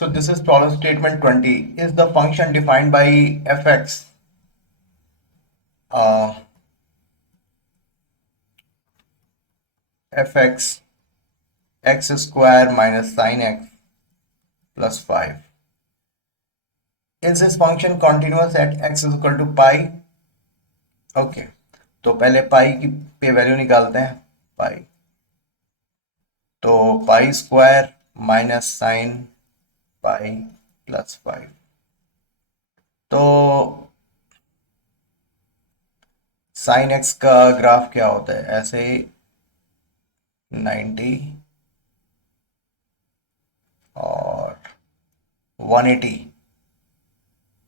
So this is problem statement 20. Is the function defined by fx uh, fx x square minus sin x plus 5. Is this function continuous at x is equal to pi? Okay तो पहले पाई की पे value निकालते हैं पाई तो pi square minus sine pi plus 5 तो sine x का graph क्या होता है ऐसे 90 और 180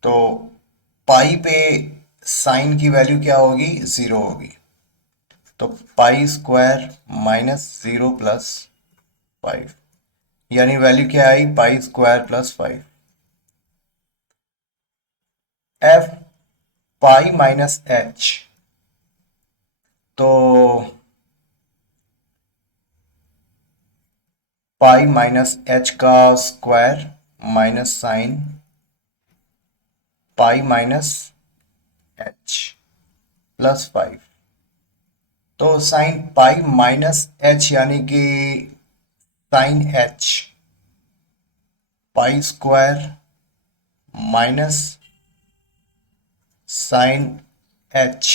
तो पाई पे साइन की वैल्यू क्या होगी 0 होगी तो पाई स्क्वायर माइनस 0 प्लस 5 यानी वैल्यू क्या आई pi square plus 5 F pi minus H तो पाई माइनस एच का square minus sine pi minus H plus 5 तो साइन पाई माइनस एच यानी कि sine H pi square minus sine H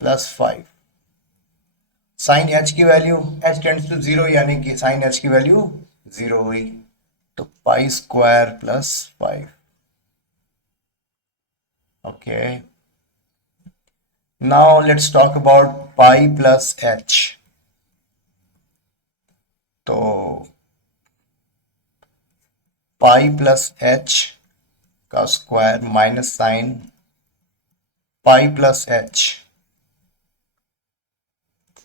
plus 5 sine H की value H tends to 0 यानी कि sine H की value 0 हुई तो pi square plus 5 okay now let's talk about pi plus h तो pi plus h का square minus sine pi plus h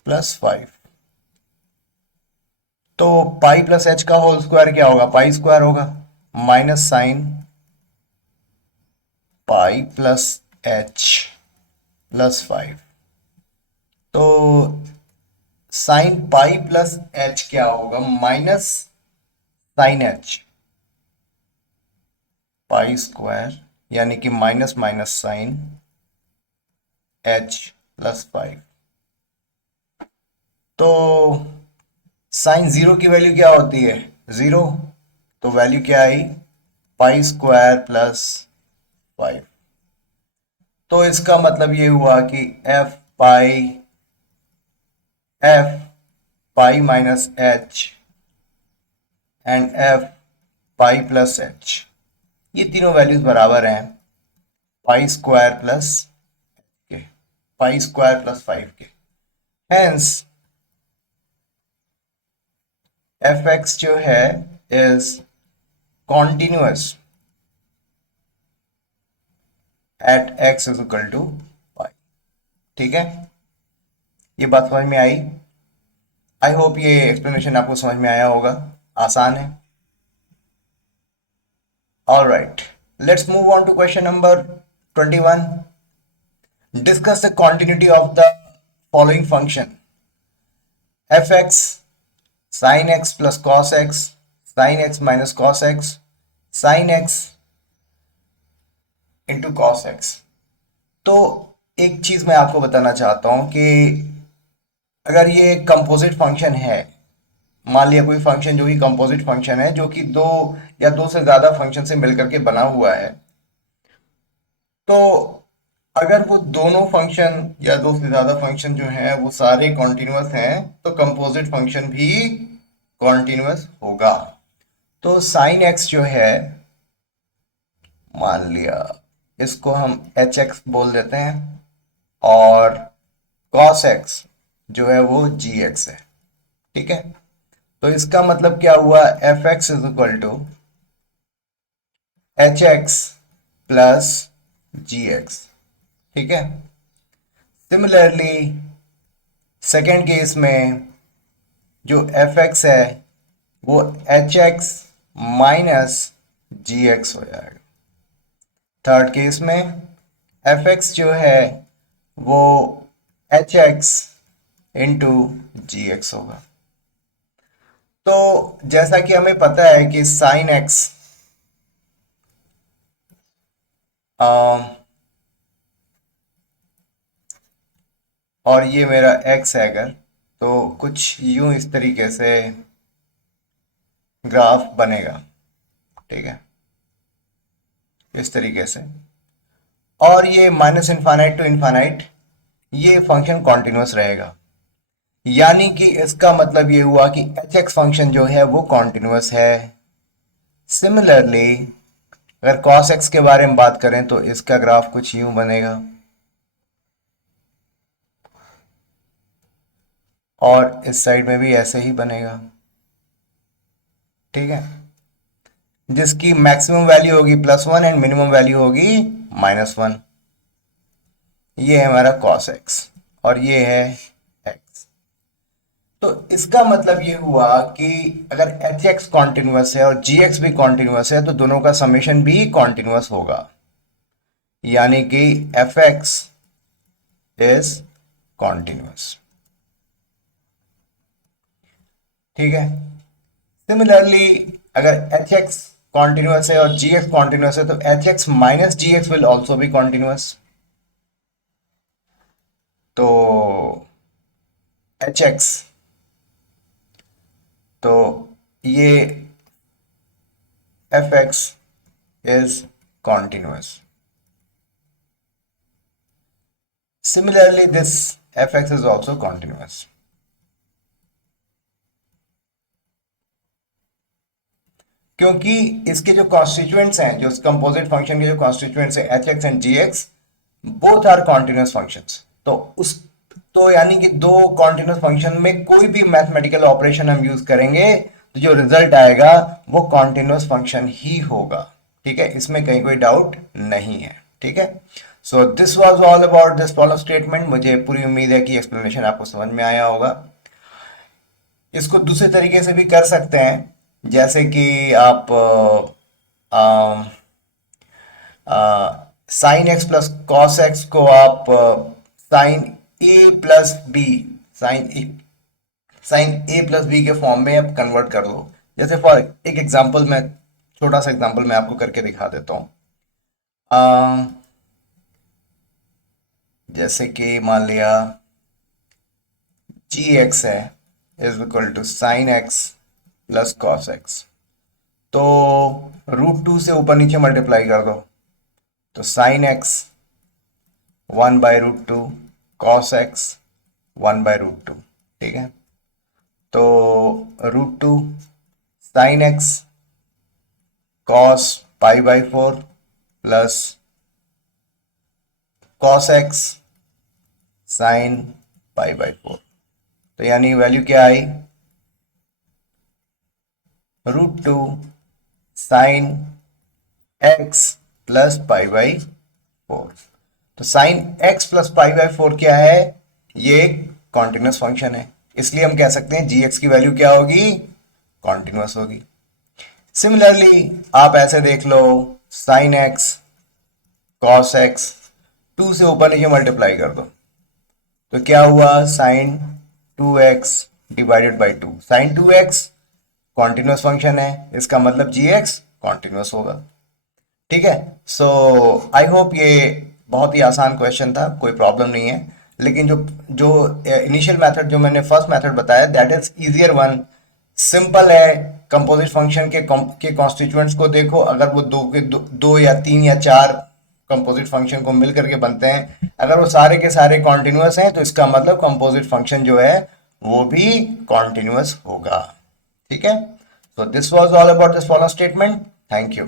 plus 5 तो pi plus h का whole square क्या होगा पाई स्क्वायर होगा minus sine pi plus h plus 5 तो sine pi plus h क्या होगा minus sine H pi square यानी कि minus minus sine H plus 5 तो साइन 0 की वैल्यू क्या होती है 0 तो वैल्यू क्या आई पाई स्क्वायर प्लस 5 तो इसका मतलब ये हुआ कि F pi minus H and F pi plus H ये तीनों वैल्यूज बराबर हैं पाई स्क्वायर प्लस के पाई स्क्वायर प्लस 5 के हेंस एफ एक्स जो है is continuous at X is equal to pi ठीक है ये बात समझ में आई आई होप ये एक्सप्लेनेशन आपको समझ में आया होगा आसान है all right let's move on to question number 21 discuss the continuity of the following function fx sin x plus cos x sin x minus cos x sin x into cos x तो एक चीज मैं आपको बताना चाहता हूं कि अगर ये कंपोजिट फंक्शन है मान लिया कोई फंक्शन जो कि कंपोजिट फंक्शन है जो कि दो या दो से ज्यादा फंक्शन से मिलकर के बना हुआ है तो अगर वो दोनों फंक्शन या दो से ज्यादा फंक्शन जो हैं वो सारे कॉन्टिन्यूअस हैं तो कंपोजिट फंक्शन भी कॉन्टिन्यूअस होगा तो साइन एक्स जो है मान लिया इसको हम एच एक्स बोल देते हैं और कॉस एक्स जो है वो जी एक्स है ठीक है तो इसका मतलब क्या हुआ f x is equal to h x plus g x ठीक है सिमिलरली सेकेंड केस में जो एफ एक्स है वो H x minus g x हो जाएगा थर्ड केस में एफ एक्स जो है वो एच एक्स इंटू जी एक्स होगा तो जैसा कि हमें पता है कि साइन एक्स और ये मेरा x है अगर, तो कुछ यूं इस तरीके से ग्राफ बनेगा, ठीक है, इस तरीके से। और ये माइनस इनफाइनाइट टू इनफाइनाइट ये फंक्शन कॉन्टिन्यूस रहेगा, यानी कि इसका मतलब ये हुआ कि एच एक्स फंक्शन जो है वो कॉन्टिन्यूस है। सिमिलरली अगर cos x के बारे में बात करें तो इसका ग्राफ कुछ यूं बनेगा, और इस साइड में भी ऐसे ही बनेगा, ठीक है, जिसकी मैक्सिमम वैल्यू होगी +1 एंड मिनिमम वैल्यू होगी -1। ये है हमारा cos x और ये है x। तो इसका मतलब ये हुआ कि अगर एच एक्स कॉन्टिन्यूस है और जी एक्स भी कॉन्टिन्यूस है तो दोनों का समेशन भी कॉन्टिन्यूस होगा, यानी कि एफ एक्स इज कॉन्टिन्यूस, ठीक है। सिमिलरली अगर एच एक्स कॉन्टिन्यूस है और जी एक्स कॉन्टिन्यूस है तो h x minus g x will also be continuous. तो एच एक्स, तो ये f x is continuous. Similarly, this fx is also continuous. क्योंकि इसके जो कॉन्स्टिट्यूएंट्स हैं, जो कंपोजिट फंक्शन के जो कॉन्स्टिट्यूएंट्स हैं h x and g x, both are continuous functions. तो यानी कि दो कॉन्टिन्यूस फंक्शन में कोई भी मैथमेटिकल ऑपरेशन हम यूज करेंगे तो जो रिजल्ट आएगा वो कॉन्टिन्यूस फंक्शन ही होगा, ठीक है, इसमें कहीं कोई डाउट नहीं है, ठीक है। So this was all about this problem statement. मुझे पूरी उम्मीद है कि एक्सप्लेनेशन आपको समझ में आया होगा। इसको दूसरे तरीके से भी कर सकते हैं, जैसे कि आप sign x plus cos x को आप साइन ए प्लस बी साइन ए प्लस बी के फॉर्म में आप कन्वर्ट कर लो। जैसे फॉर एक एग्जांपल मैं छोटा सा एग्जांपल मैं आपको करके दिखा देता हूँ। जैसे कि मान लिया जी एक्स है is equal to sine x plus cos x, तो √2 से ऊपर नीचे मल्टीप्लाई कर दो, तो साइन एक्स 1/√2 कॉस एक्स 1/√2, ठीक है। तो √2 sine X cos π/4 plus cos X sine π/4, तो यानी वैल्यू क्या आई, √2 साइन एक्स प्लस π/4। तो साइन एक्स प्लस π/4 क्या है, ये एक कॉन्टिन्यूस फंक्शन है, इसलिए हम कह सकते हैं जी एक्स की वैल्यू क्या होगी, कॉन्टिन्यूस होगी। सिमिलरली आप ऐसे देख लो, साइन एक्स कॉस एक्स 2 से ऊपर नीचे मल्टीप्लाई कर दो, तो क्या हुआ, sine 2x divided by 2। Sine 2x continuous function है, इसका मतलब जी एक्स कॉन्टिन्यूस होगा, ठीक है। सो आई होप ये बहुत ही आसान क्वेश्चन था, कोई प्रॉब्लम नहीं है। लेकिन जो जो इनिशियल मेथड जो मैंने फर्स्ट मेथड बताया that is easier one, simple है। कंपोजिट फंक्शन के कॉन्स्टिट्यूएंट्स को देखो, अगर वो दो या तीन या चार कंपोजिट फंक्शन को मिल करके बनते हैं, अगर वो सारे के सारे कॉन्टिन्यूस हैं तो इसका मतलब कंपोजिट फंक्शन जो है वो भी कॉन्टिन्यूस होगा, ठीक है। So this was all about this problem statement. Thank you.